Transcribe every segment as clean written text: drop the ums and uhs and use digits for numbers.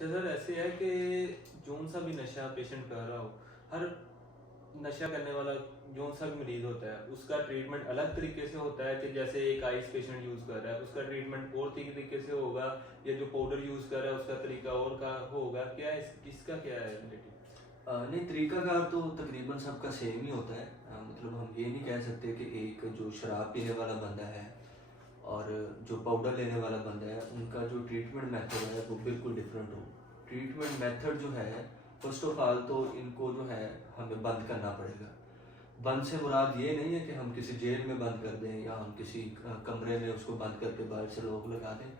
اچھا سر، ایسے ہے کہ جون سا بھی نشہ پیشنٹ کر رہا ہو، ہر نشہ کرنے والا جون سا بھی مریض ہوتا ہے، اس کا ٹریٹمنٹ الگ طریقے سے ہوتا ہے کہ جیسے ایک آئس پیشنٹ یوز کر رہا ہے اس کا ٹریٹمنٹ اور طریقے سے ہوگا، یا جو پاؤڈر یوز کر رہا ہے اس کا طریقہ اور کا ہوگا، کیا ہے کس کا کیا ہے ریلیٹیو؟ نہیں، طریقہ کار تو تقریباً سب کا سیم ہی ہوتا ہے. مطلب ہم یہ نہیں کہہ سکتے کہ ایک جو شراب پینے والا بندہ ہے اور جو پاؤڈر لینے والا بندہ ہے ان کا جو ٹریٹمنٹ میتھڈ ہے وہ بالکل ڈفرینٹ ہو. ٹریٹمنٹ میتھڈ جو ہے فرسٹ آف آل تو ان کو جو ہے ہمیں بند کرنا پڑے گا. بند سے مراد یہ نہیں ہے کہ ہم کسی جیل میں بند کر دیں یا ہم کسی کمرے میں اس کو بند کر کے باہر سے لوگ لگا دیں.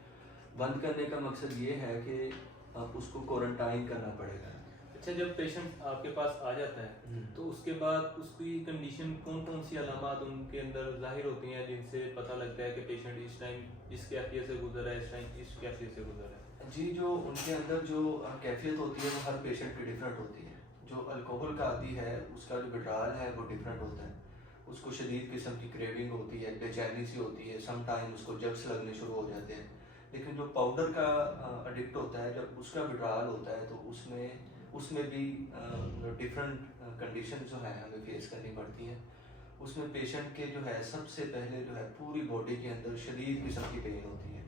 بند کرنے کا مقصد یہ ہے کہ اس کو کوارنٹائن کرنا پڑے گا. اچھا، جب پیشنٹ آپ کے پاس آ جاتا ہے تو اس کے بعد اس کی کنڈیشن کون کون سی علامات ان کے اندر ظاہر ہوتی ہیں جن سے پتہ لگتا ہے کہ پیشنٹ اس ٹائم اس کیفیت سے گزر رہا ہے، اس ٹائم اس کیفیت سے گزر رہا ہے؟ جی، جو ان کے اندر جو کیفیت ہوتی ہے وہ ہر پیشنٹ کی ڈفرینٹ ہوتی ہے. جو الکوہل کا عادی ہے اس کا جو وڈرال ہے وہ ڈفرینٹ ہوتا ہے. اس کو شدید قسم کی کریونگ ہوتی ہے، بے چینی سی ہوتی ہے، سم ٹائم اس کو جگس لگنے شروع ہو جاتے ہیں. لیکن جو پاؤڈر کا اڈکٹ ہوتا ہے جب اس کا وڈرال ہوتا ہے تو اس میں بھی ڈفرینٹ کنڈیشن جو ہے ہمیں فیس کرنی پڑتی ہیں. اس میں پیشنٹ کے جو ہے سب سے پہلے جو ہے پوری باڈی کے اندر شدید قسم کی پین ہوتی ہے،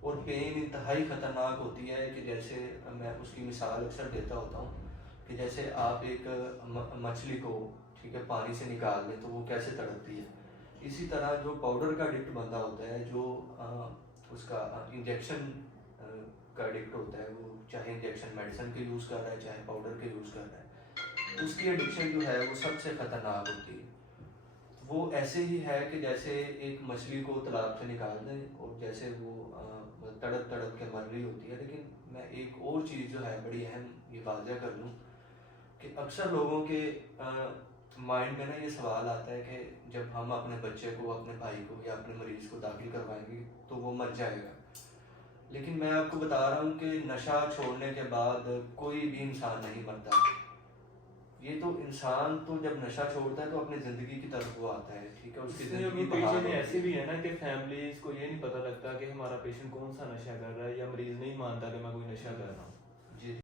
اور پین انتہائی خطرناک ہوتی ہے کہ جیسے میں اس کی مثال اکثر دیتا ہوتا ہوں کہ جیسے آپ ایک مچھلی کو ٹھیک ہے پانی سے نکال دیں تو وہ کیسے تڑپتی ہے. اسی طرح جو پاؤڈر کا ایڈکٹ بندہ ہوتا ہے، جو اس کا انجیکشن کا ایڈکٹ ہوتا ہے، وہ چاہے انجیکشن میڈیسن کے یوز کر رہا ہے چاہے پاؤڈر کے یوز کر رہا ہے، اس کی ایڈکشن جو ہے وہ سب سے خطرناک ہوتی ہے. وہ ایسے ہی ہے کہ جیسے ایک مچھلی کو تالاب سے نکال دیں اور جیسے وہ تڑپ تڑپ کے مر رہی ہوتی ہے. لیکن میں ایک اور چیز جو ہے بڑی اہم یہ واضح کر لوں کہ اکثر لوگوں کے مائنڈ میں نا یہ سوال آتا ہے کہ جب ہم اپنے بچے کو، اپنے بھائی کو یا اپنے مریض کو داخل کروائیں گے تو وہ مر جائے گا. لیکن میں آپ کو بتا رہا ہوں کہ نشہ چھوڑنے کے بعد کوئی بھی انسان نہیں مرتا. یہ تو انسان تو جب نشہ چھوڑتا ہے تو اپنی زندگی کی طرف وہ آتا ہے، ٹھیک ہے، اس کی زندگی پیشنٹ ایسی بھی ہے نا کہ فیملیز کو یہ نہیں پتہ لگتا کہ ہمارا پیشنٹ کون سا نشہ کر رہا ہے، یا مریض نہیں مانتا کہ میں کوئی نشہ کر رہا ہوں.